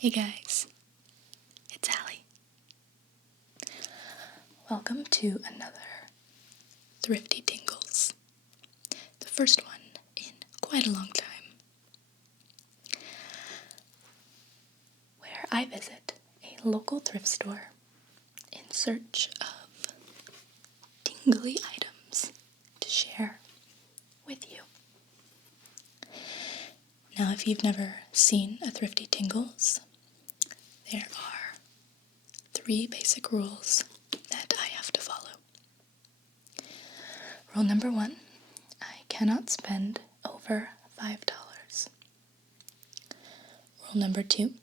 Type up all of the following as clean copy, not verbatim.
Hey guys, it's Allie. Welcome to another Thrifty Tingles. The first one in quite a long time. Where I visit a local thrift store in search of tingly items to share with you. Now, if you've never seen a Thrifty Tingles, there are 3 basic rules that I have to follow. Rule number 1, I cannot spend over $5. Rule number 2,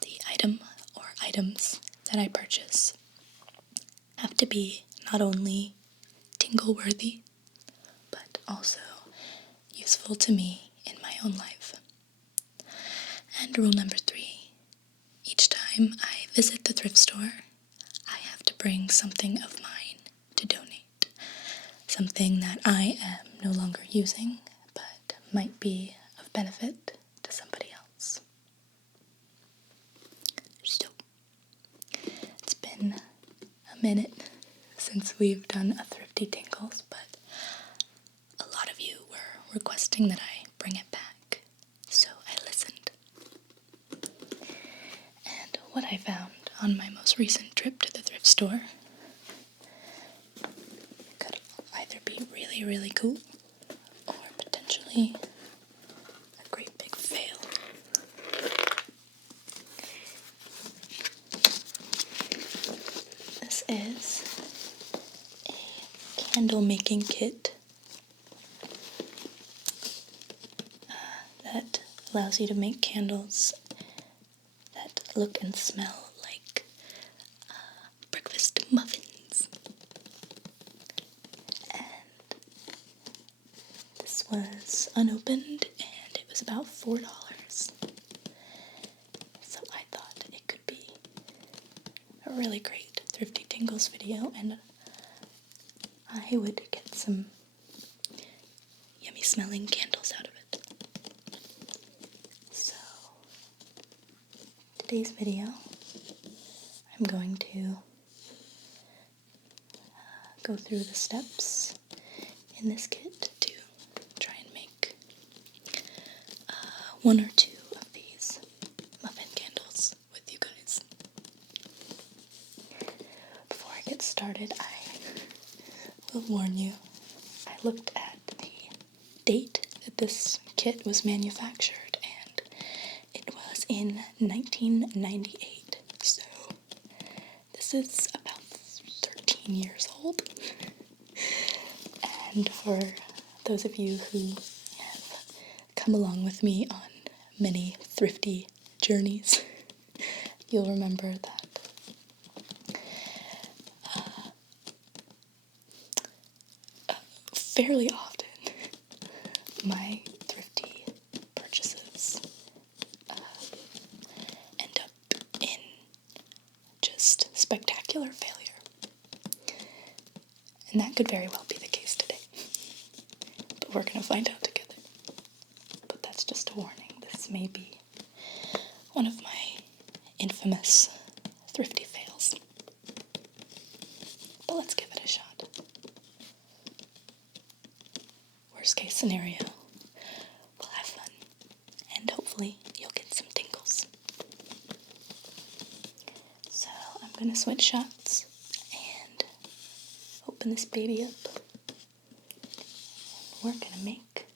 the item or items that I purchase have to be not only tingle-worthy, but also useful to me in my own life. And rule number 3, each time I visit the thrift store, I have to bring something of mine to donate. Something that I am no longer using, but might be of benefit to somebody else. So, it's been a minute since we've done a Thrifty Tingles, but a lot of you were requesting that I bring it back, so I listened. And what I found on my most recent trip to the thrift store could either be really, really cool or potentially a great big fail. This is a candle making kit that allows you to make candles that look and smell like breakfast muffins. And this was unopened and it was about $4. So I thought it could be a really great Thrifty Tingles video, and I would get some yummy smelling candles out of it. So, today's video, I'm going to go through the steps in this kit to try and make 1 or 2 of these muffin candles with you guys. Before I get started, I will warn you, I looked at the date that this kit was manufactured, and it was in 1998, so this is about 13 years old. And for those of you who have come along with me on many thrifty journeys, you'll remember that fairly often my thrifty purchases end up in just spectacular failure. And that could very well be the case today. But we're going to find out together. But that's just a warning. This may be one of my infamous thrifty fails. But let's give it a shot. Worst case scenario, we'll have fun, and hopefully you'll get some tingles. So I'm going to switch shots and open this baby up. We're going to make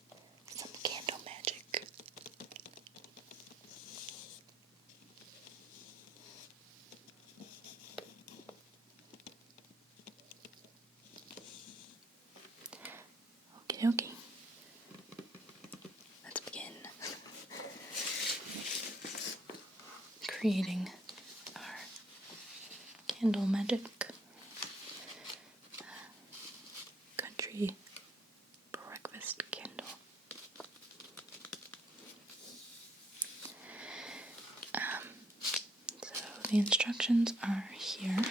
some candle magic. Okie dokie. Let's begin creating our candle magic. Country breakfast candle. So the instructions are here,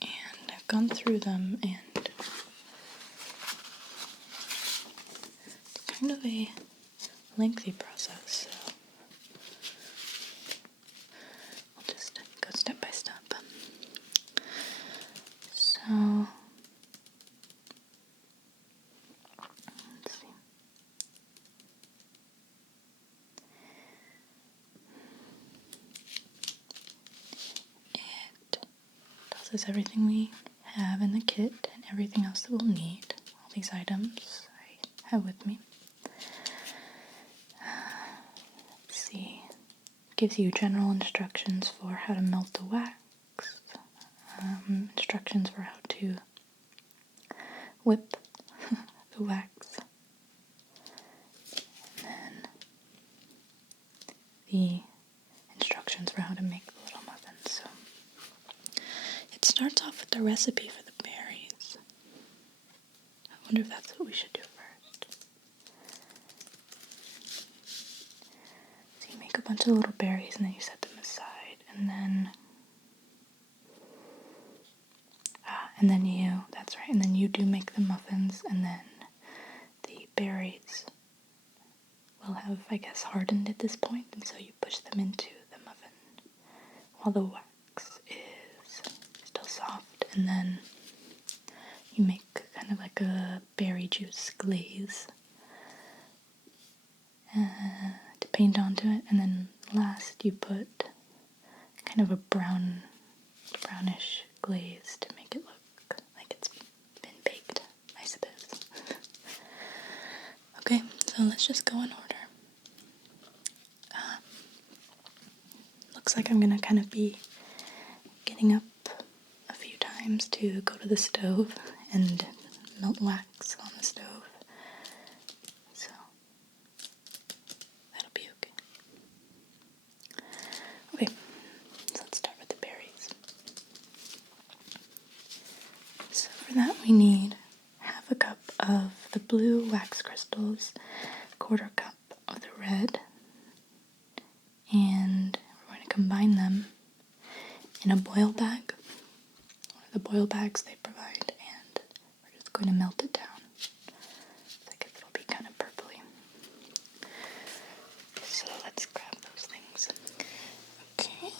and I've gone through them, and it's kind of a lengthy process, so is everything we have in the kit and everything else that we'll need. All these items I have with me. Let's see. It gives you general instructions for how to melt the wax, instructions for how to whip the wax, and then the instructions for how to make the little muffins. So it starts off with the recipe for the berries. I wonder if that's what we should do first. So you make a bunch of little berries and then you set them aside, and then that's right, and then you do make the muffins, and then the berries will have, I guess, hardened at this point, and so you push them into the muffin while the wax is still soft, and then you make kind of like a berry juice glaze to paint onto it, and then last you put kind of a brownish glaze to make it look like it's been baked, I suppose. Okay, so let's just go in order. Looks like I'm gonna kind of be getting up a few times to go to the stove and melt wax on the stove. So that'll be okay. Okay, so let's start with the berries. So for that we need half a cup of the blue wax crystals, 1/4 cup of the red, and we're going to combine them in a boil bag, one of the boil bags they provide, and we're just going to melt it down. So I guess it'll be kind of purpley. So let's grab those things. Okay,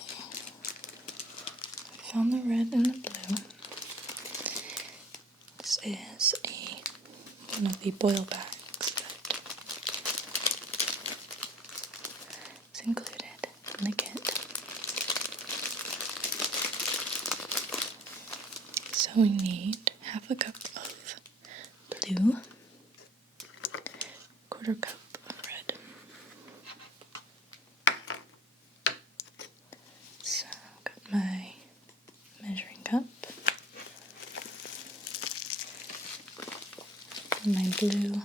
I found the red and the blue. This is one of the boil bags that's included in the kit. So we need half a cup of blue, 1/4 cup of red. So I've got my measuring cup and my blue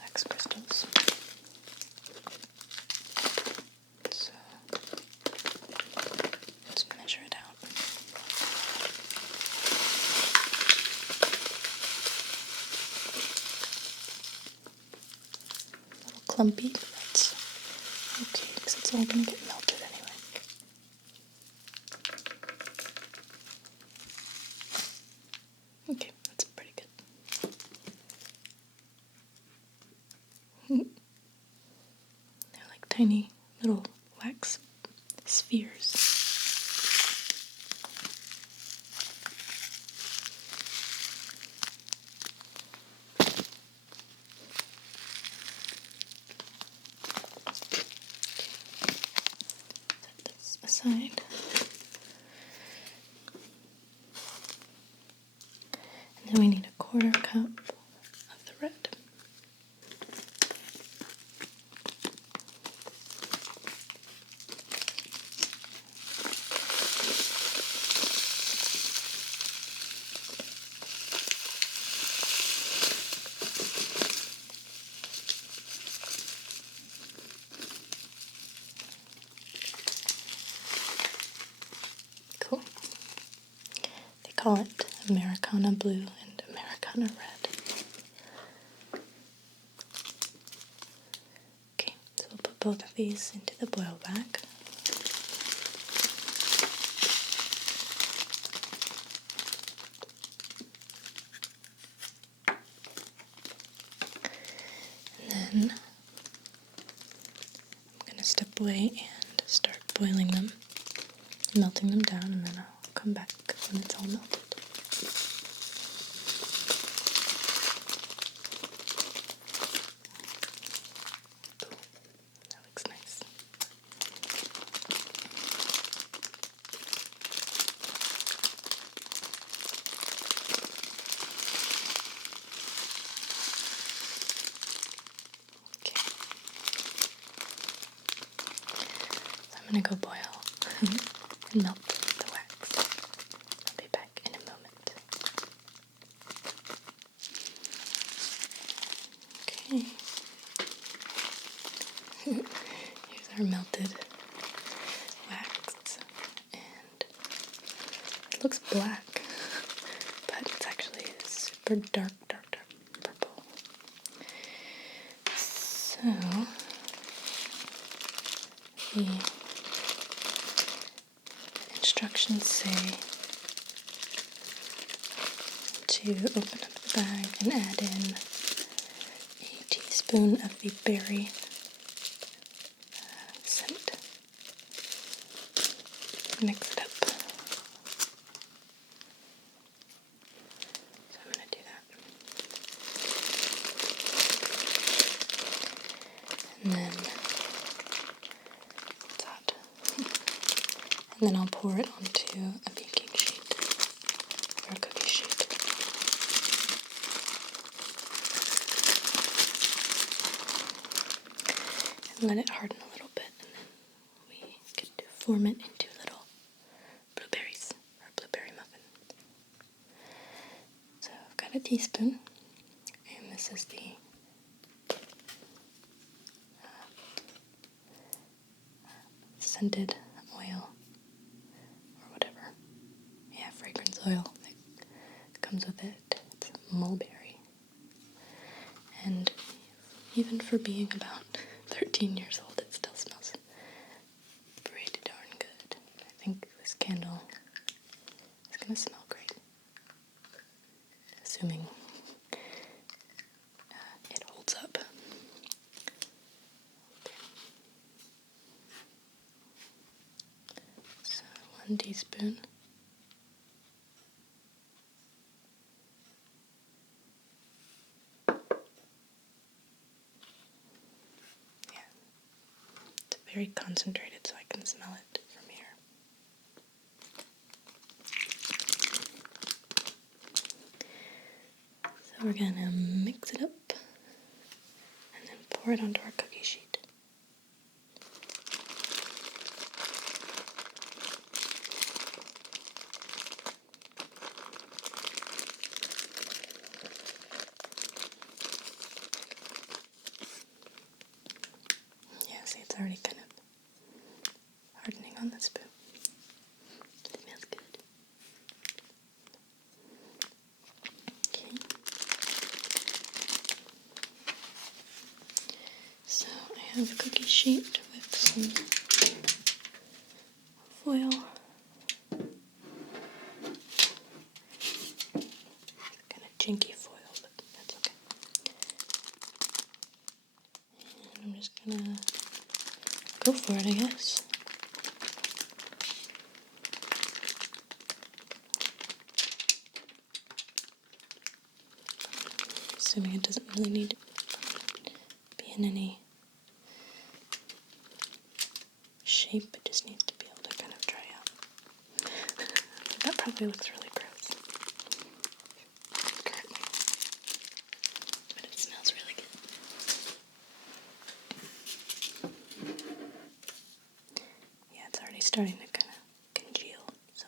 wax crystals. So let's measure it out. A little clumpy, but that's okay because it's all going to get melted anyway. Okay, that's pretty good. They're like tiny little wax spheres. Set this aside. And then we need 1/4 cup of the red. Cool. They call it Americana blue and Americana red. Okay, so we'll put both of these into the boil bag. And then I'm going to step away and start boiling them, melting them down, and then I'll come back when it's all melted. That looks nice. gonna go boil and melt the wax. I'll be back in a moment. Okay. Here's our melted wax, and it looks black, but it's actually super dark purple. So, the instructions say to open up the bag and add in a teaspoon of the berry scent. Mix it up. So I'm going to do that. And then it's hot. And then I'll pour it onto a baking sheet or a cookie sheet. And let it harden a little bit, and then we get to form it into little blueberries or blueberry muffin. So I've got a teaspoon, and this is the scented oil or whatever. Yeah, fragrance oil that comes with it. It's mulberry. And even for being about 13 years old, it still smells pretty darn good. I think this candle is going to smell great. Assuming it holds up. So 1 teaspoon. Yeah, it's very concentrated so I can smell it from here. So we're going to mix it up and then pour it onto our cookie sheet. Yeah, see, it's already kind of hardening on the spoon. It smells good. Okay. So I have a cookie sheet with some foil. Kind of jinky foil, but that's okay. And I'm just gonna go for it, I guess. Assuming it doesn't really need to be in any shape, it just needs to be able to kind of dry out. That probably looks really gross currently, but it smells really good. Yeah, it's already starting to kind of congeal, so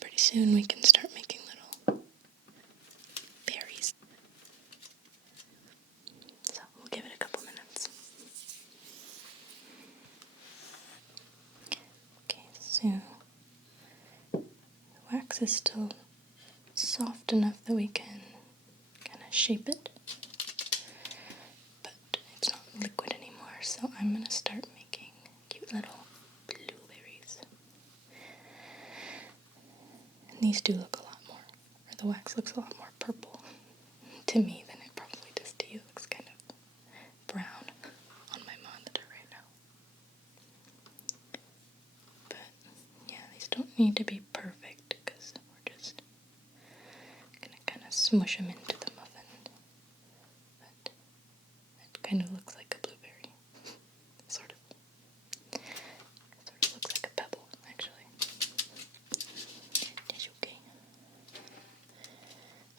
pretty soon we can start making little berries. So we'll give it a couple minutes. Okay, so the wax is still soft enough that we can kind of shape it, but it's not liquid anymore, so I'm going to start making cute little blueberries. And these do look a lot more, or the wax looks a lot more purple to me than it probably does to you. It looks kind of brown on my monitor right now. But yeah, these don't need to be perfect because we're just gonna kind of smush them into the muffin. But it kind of looks like a blueberry, sort of. Sort of looks like a pebble, actually. That's okay.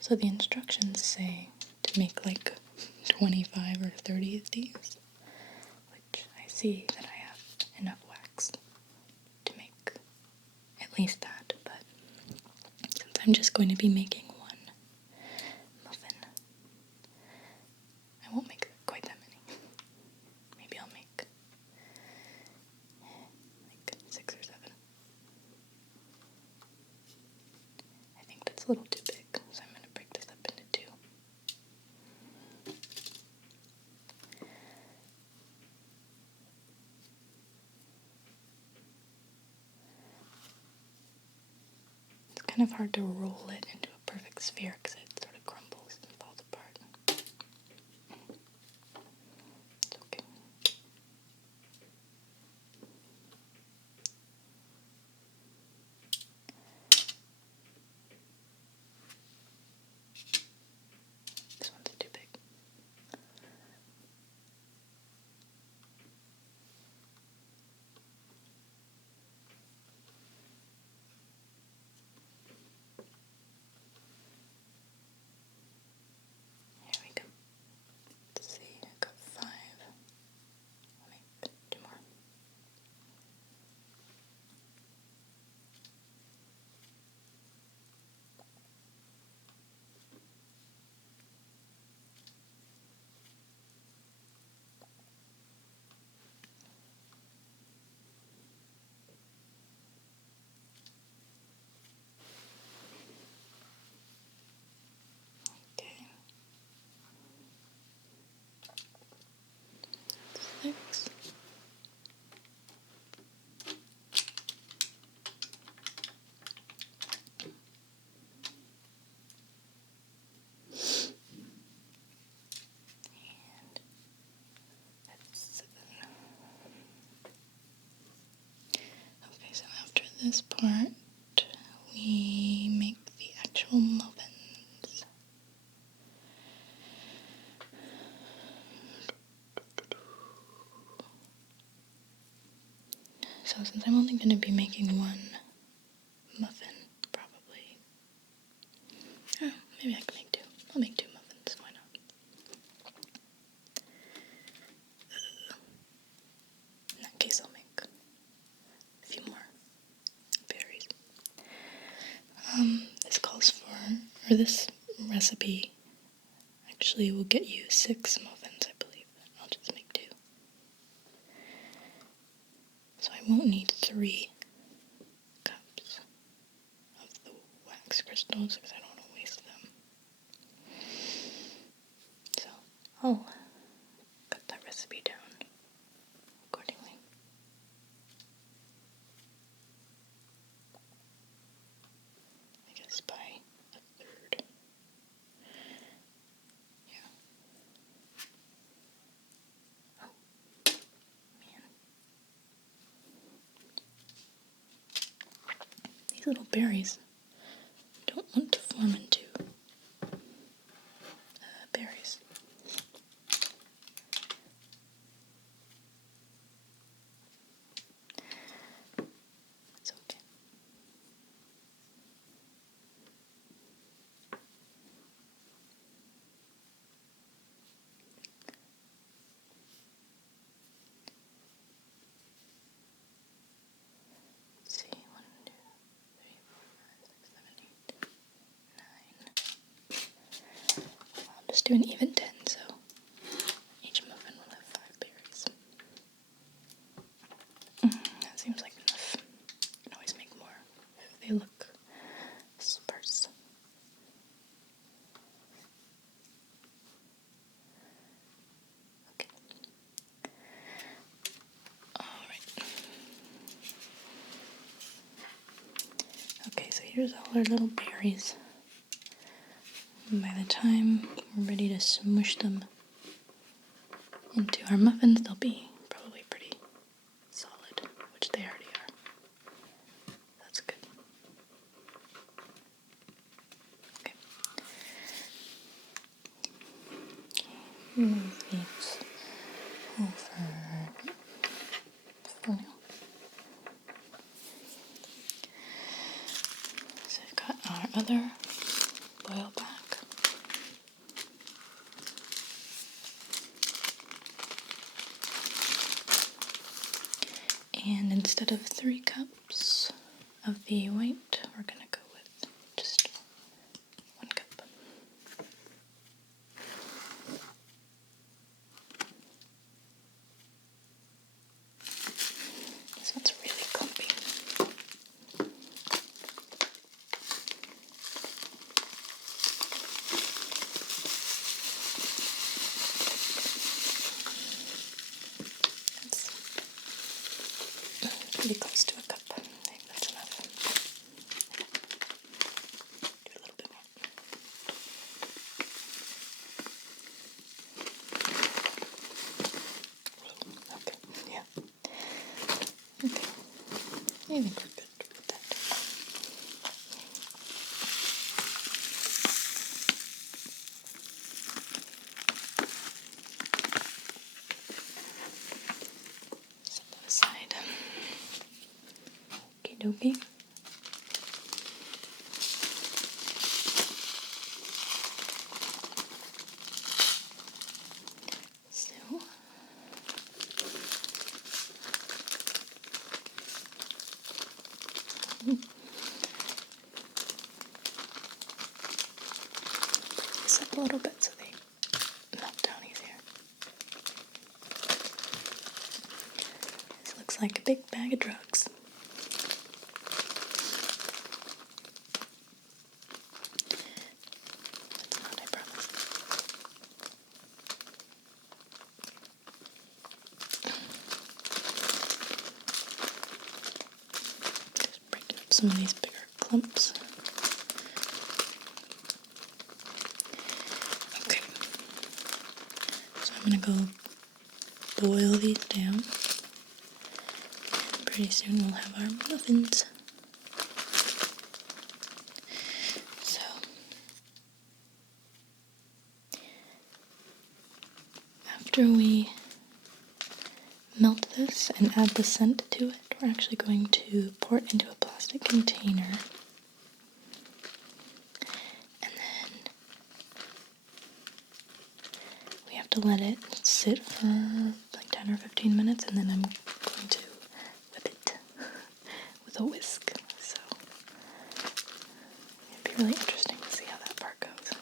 So the instructions say to make like 25 or 30 of these, which I see that I have enough wax at least that, but since I'm just going to be making one muffin, I won't make quite that many. Maybe I'll make like 6 or 7. I think that's a little too big, so I'm going to break this up into 2. It's kind of hard to roll it into a perfect sphere because it sort of crumbles and falls apart. It's okay. This one's too big. Here we go. Let's see, I've got 5. I'll make 2 more. Okay. 6. And that's 7. Okay, so after this part, we make the actual muffins. So since I'm only going to be making one muffin, probably. Oh, maybe I can make 2. I'll make 2 muffins, why not? In that case, I'll make a few more berries. This recipe actually will get you 6 muffins, I believe. I'll just make 2. So I won't need 3 cups of the wax crystals because I don't want to waste them. So I'll cut that recipe down accordingly. I guess by a third. Yeah. Oh, man. These little berries don't want to form into berries. It's okay. Let's see, 1, 2, 3, 4, 5, 6, 7, 8, 9. I'll just do an even 10, so each muffin will have 5 berries. That seems like enough. You can always make more if they look sparse. Okay. Alright. Okay, so here's all our little berries. And by the time we're ready to smush them into our muffins, they'll be probably pretty solid, which they already are. That's good. Okay. Move these over for now. So I've got our other boil back. And instead of 3 cups, of the white, we're going to go with just 1 cup. This one's really clumpy. That's pretty close to a cup. I think that's enough. Do a little bit more. Okay, yeah. Okay. I think we're good with that. Set that aside. Okie dokie. So, this up a little bit so they melt down easier. This looks like a big bag of drugs. It's not, I promise. Just breaking up some of these bigger clumps. Okay. So I'm gonna go boil these down. And pretty soon we'll have our muffins. So after we melt this and add the scent to it, we're actually going to pour it into a plastic container. And then we have to let it sit for like 10 or 15 minutes, and then I'm going to whip it with a whisk. So it'd be really interesting to see how that part goes.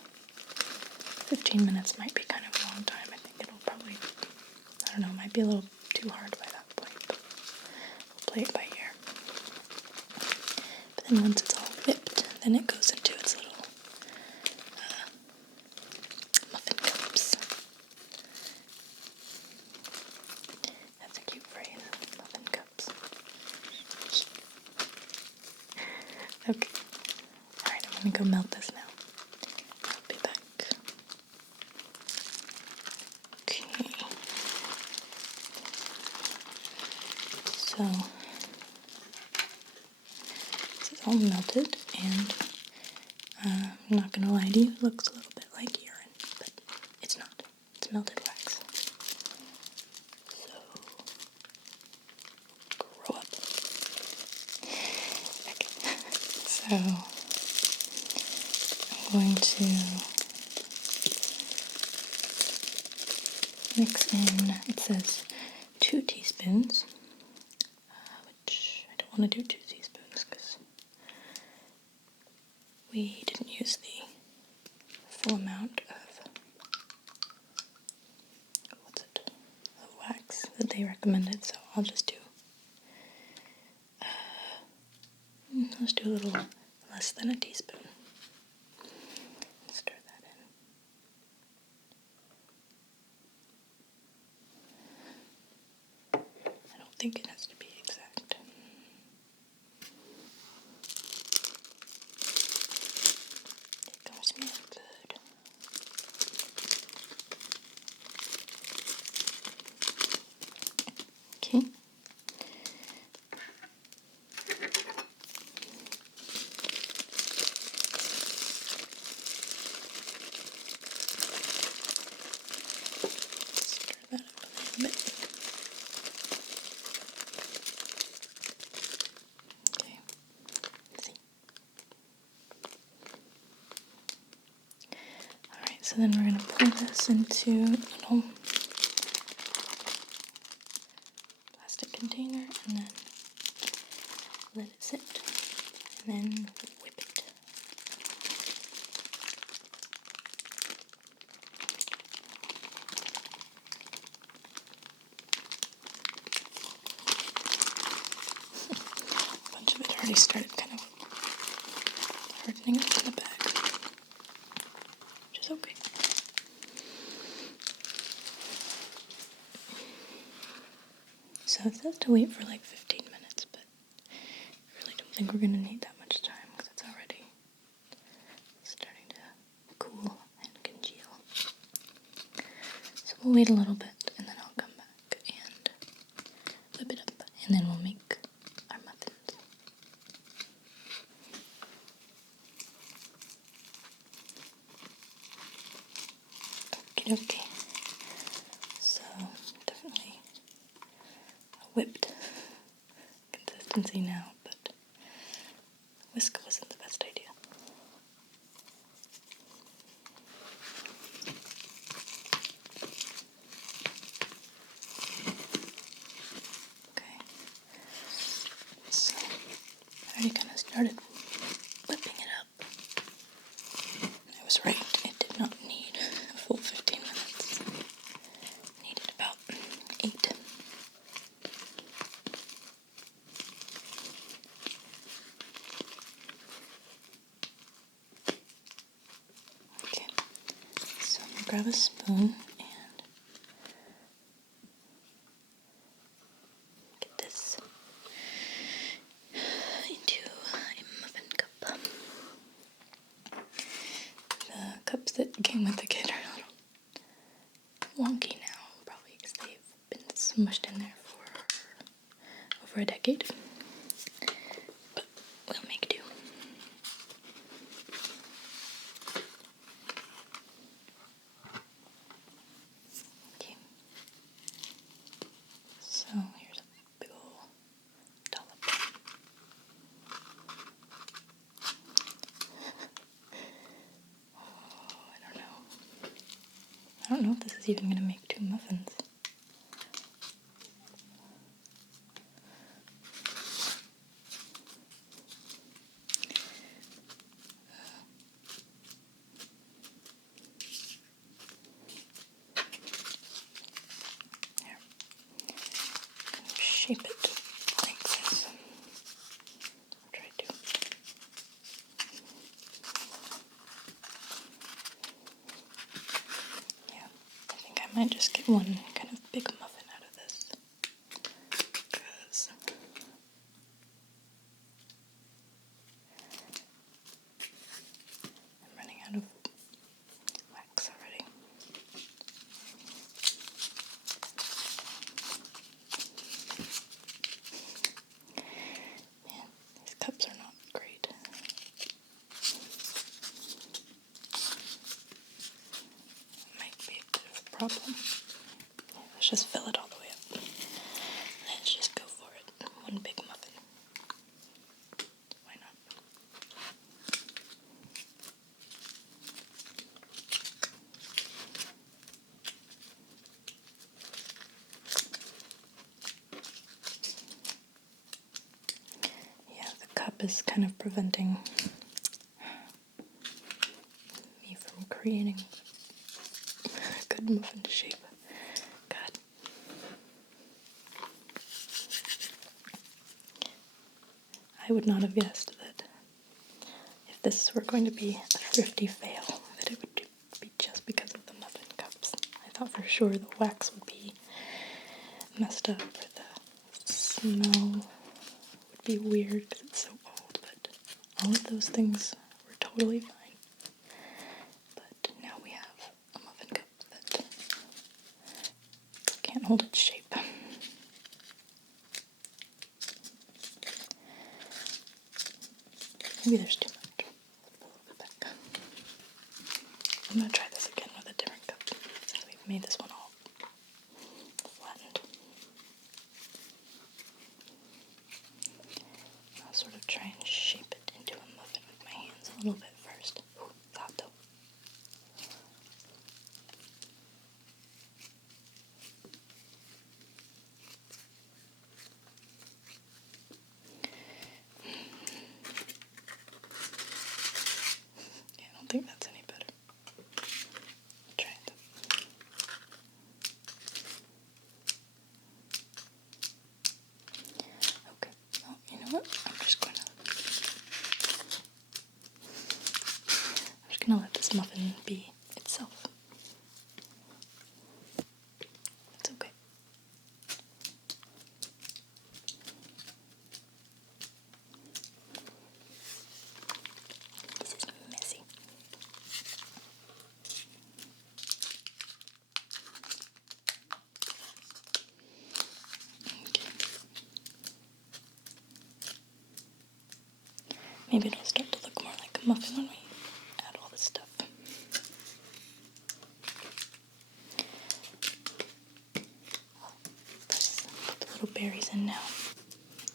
15 minutes might be kind of a long time. I think it'll probably, I don't know, might be a little too hard by that point. But we'll play it by ear. But then once it's all whipped, then it goes into its little muffin cups. That's a cute phrase, muffin cups. Okay. Alright, I'm gonna go melt this now. I'll be back. Okay. So, this is all melted, and I'm not gonna lie to you, it looks a little bit like urine, but it's not. It's melted wax. So, grow up. Okay. So, I'm going to mix in, it says 2 teaspoons, which I don't want to do 2 teaspoons because we didn't use the full amount of, of wax that they recommended, so I'll just do, let's do a little less than a teaspoon. Stir that in. I don't think it has to be exact. It gonna smell good. Okay. Stir that up a little bit. Okay. See. Alright, so then we're going to pour this into a little plastic container and then let it sit. and then whip it. A bunch of it already started kind of hardening up in the bag, which is okay. So it says to wait for like 15 minutes, but I really don't think we're going to need that much time because it's already starting to cool and congeal. So we'll wait a little bit and then I'll come back and whip it up and then we'll make our muffins. Okay. So definitely whipped consistency now, but whisk wasn't the best idea. Okay, so I already kind of started whipping it up. I was right, it did not need a full 15 minutes. It needed about 8. Okay, so I'm going to grab a spoon and get this into a muffin cup. The cups that came with the kit are a little wonky now, probably because they've been smushed in there for over a decade. But we'll make do. Okay. So here's a big ol' dollop. Oh, I don't know. I don't know if this is even going to make 2 muffins. Here. Shape it like this. I'll try to. Yeah, I think I might just get one kind of big muffin out of this. Because I'm running out of wax already. Man, these cups are not great. Might be a bit of a problem. Yeah, let's just fill it all the way up. Let's just go for it. One big muffin. Why not? Yeah, the cup is kind of preventing me from creating a good muffin shape. God. I would not have guessed that if this were going to be a thrifty fail, that it would be just because of the muffin cups. I thought for sure the wax would be messed up or the smell would be weird because it's so old, but all of those things were totally fine. But now we have a muffin cup that can't hold its shape. Maybe there's too much. Let's pull a little bit back. I'm going to try this again with a different cup since we've made this one all flattened. I'll sort of try and shape it into a muffin with my hands a little bit first. Ooh, it's hot though. what? I'm just gonna let this muffin be itself. It's okay. This is messy. Okay. Maybe it'll start to look more like a muffin when we add all this stuff. Put the little berries in now.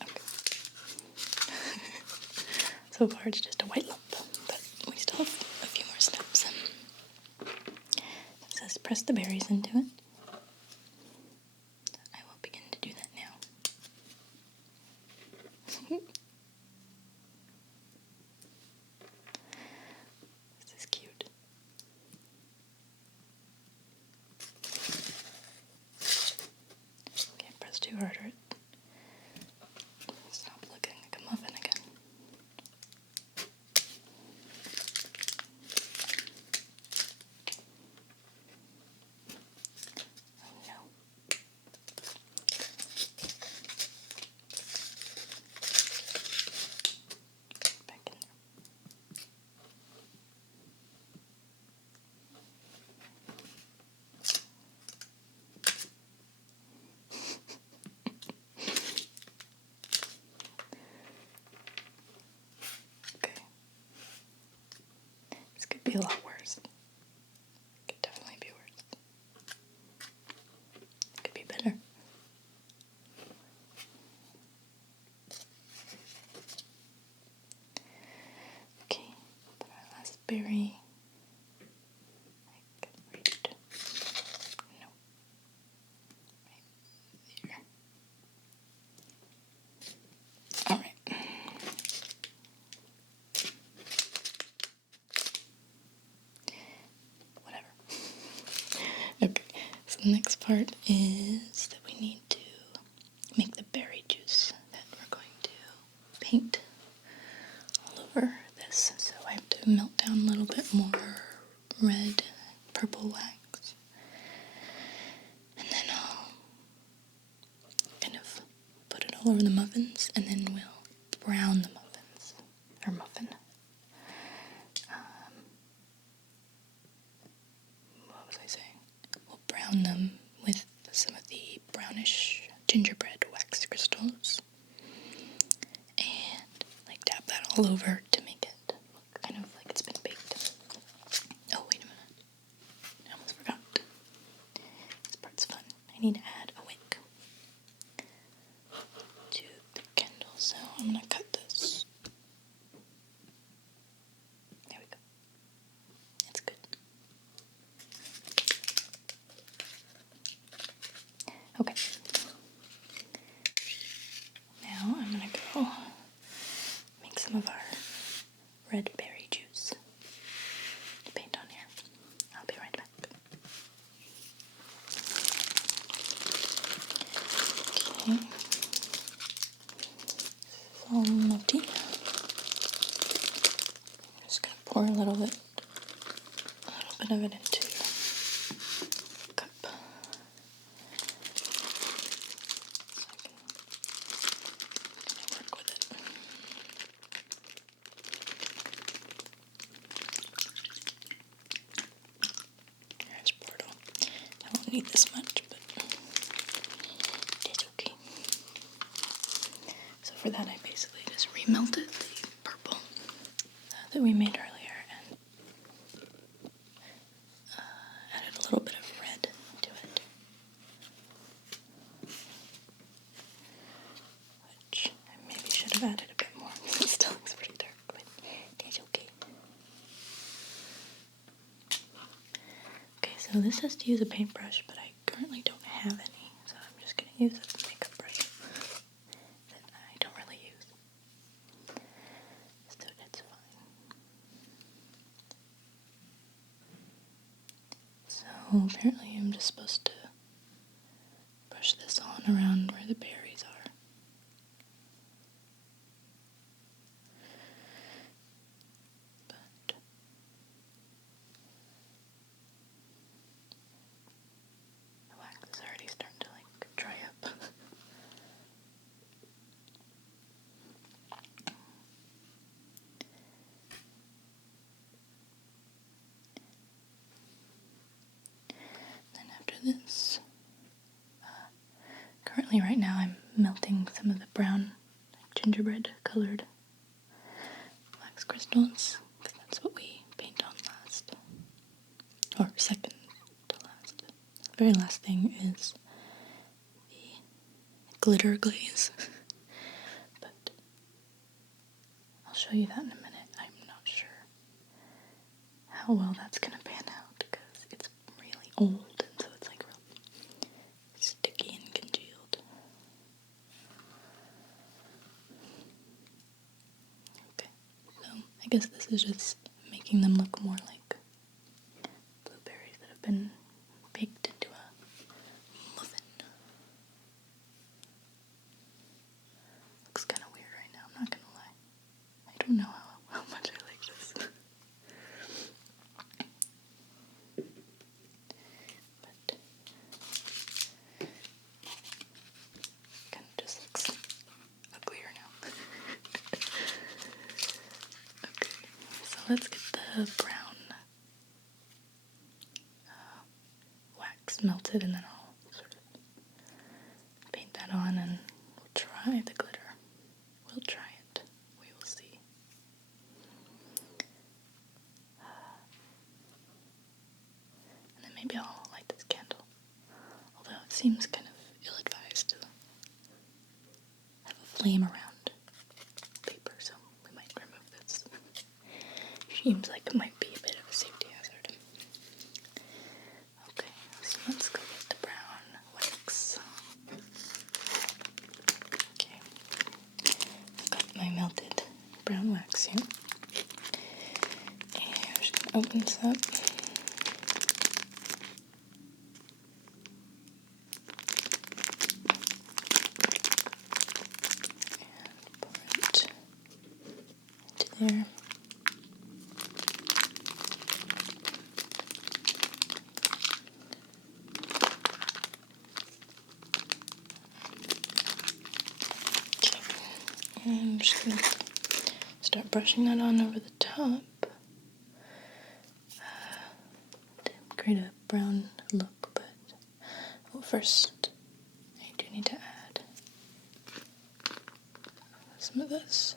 Okay. So far it's just a white lump, but we still have a few more steps. It says press the berries into it. I will begin to do that now. This is cute. Okay, press too hard or stop looking like a muffin again. Oh no. Back in there. Okay. This could be a lot worse. It could definitely be worse. It could be better. Okay, put our last berry. Like right. No. Right there. Alright. Whatever. Okay, so the next part is that we need to make the berry juice that we're going to paint all over this. So I have to melt down a little bit more red, purple wax. And then I'll kind of put it all over the muffins, and then we'll brown the muffins. Or muffin. What was I saying? We'll brown them with some of the brownish gingerbread wax crystals. And like dab that all over to make it look kind of like it's been baked. Oh, wait a minute. I almost forgot. This part's fun. I need to add a wick to the candle, so I'm gonna cut this. There we go. It's good. Okay. Now I'm gonna go make some of our red berry juice to paint on here. I'll be right back. Okay. It's all melty. I'm just gonna pour a little bit of it into a cup. So I can work with it. Here, I just pour it all. I won't need this much, but it's okay. So for that, I basically just remelted the purple that we made earlier and added a little bit of red to it, which I maybe should have added a bit more. It still looks pretty dark, but it's okay. Okay, so this has to use a paintbrush, but I currently don't have any, so I'm just going to use a makeup brush that I don't really use. So that's fine. So apparently I'm just supposed to brush this on around where the berries are. this. Currently, right now, I'm melting some of the brown gingerbread colored wax crystals, because that's what we paint on last. Or second to last. The very last thing is the glitter glaze. But I'll show you that in a minute. I'm not sure how well that's gonna pan out because it's really old and so it's like real sticky and congealed. Okay, so I guess this is just making them look more like blueberries that have been baked into a muffin. Looks kind of weird right now, I'm not gonna lie. I don't know how much I like this. But kind of just looks uglier now. Okay, so let's get the brown wax melted and then I'll sort of paint that on and we'll try the glitter. We'll try it. We will see. And then maybe I'll light this candle. Although it seems kind of ill-advised to have a flame around paper, so we might remove this. Seems like it might be a bit of a safety hazard. Okay, so let's go get the brown wax. Okay, I've got my melted brown wax here. And I'm just going to open this up. And pour it into there. And I'm just going to start brushing that on over the top to create a brown look, but first I do need to add some of this.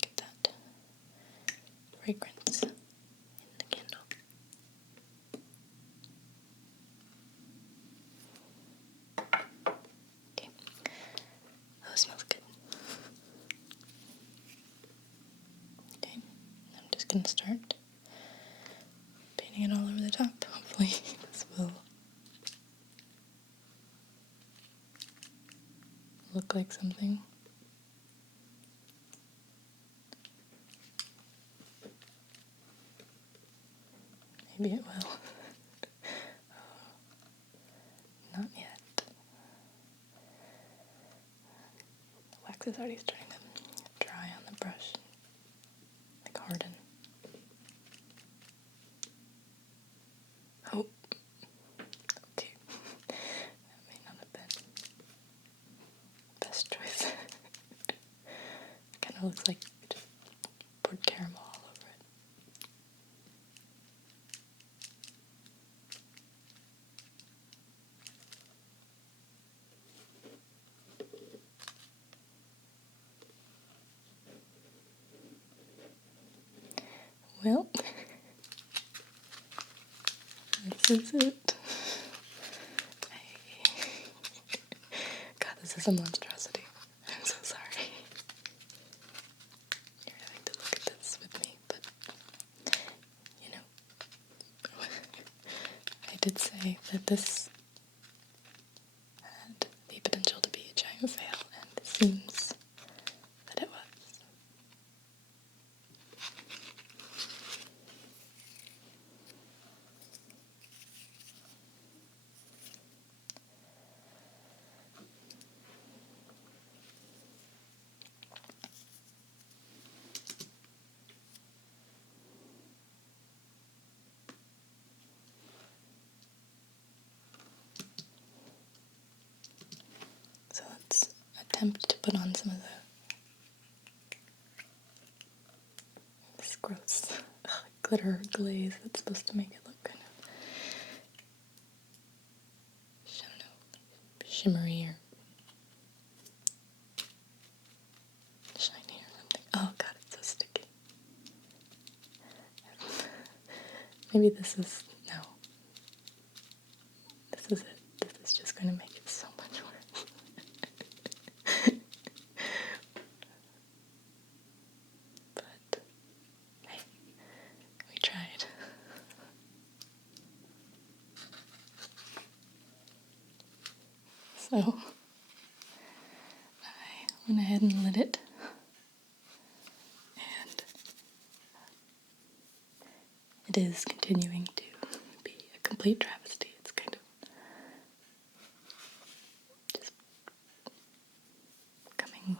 Get that fragrance in the candle. Okay. Oh, it smells good. Okay. I'm just going to start painting it all over the top. Hopefully this will look like something. Maybe it will. Not yet. The wax is already starting to dry on the brush, like harden. Oh, okay. That may not have been the best choice. Kind of looks like you just poured caramel all over it. Well, this is it. God, this is a monstrosity. I'm so sorry. You're having to look at this with me, but, you know, I did say that this had the potential to be a giant fail, and it seems that it was. So let's attempt to put on some of the glitter glaze that's supposed to make it look kind of shimmery or shiny or something. Oh god, it's so sticky. Maybe this is, no. This is it. This is just going to make it so much worse. But, hey, we tried. So, I went ahead and lit it. And it is continuing to be a complete travesty. It's kind of just coming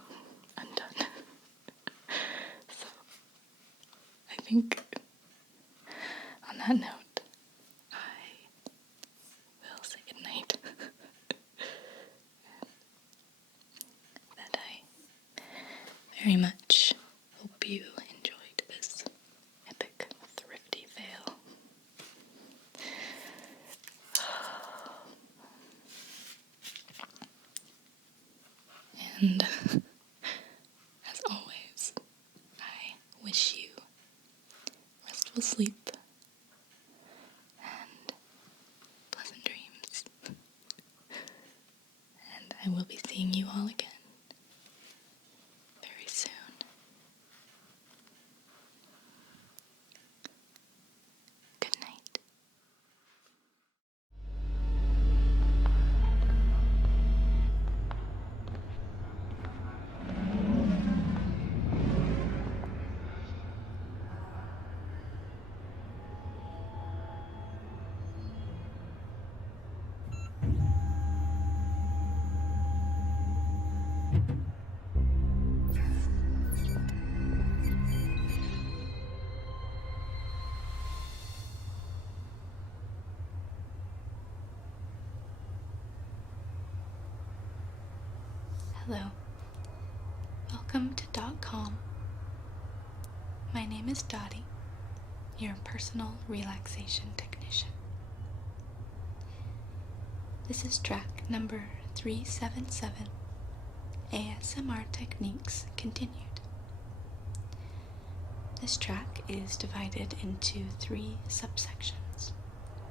undone. So, I think on that note, I will say goodnight. That I very much hope you enjoyed this epic thrifty fail. And as always, I wish you restful sleep and pleasant dreams. And I will be seeing you all again very soon. Good night. Hello. Welcome to .com. My name is Dottie, your personal relaxation technician. This is track number 377, ASMR Techniques Continued. This track is divided into 3 subsections.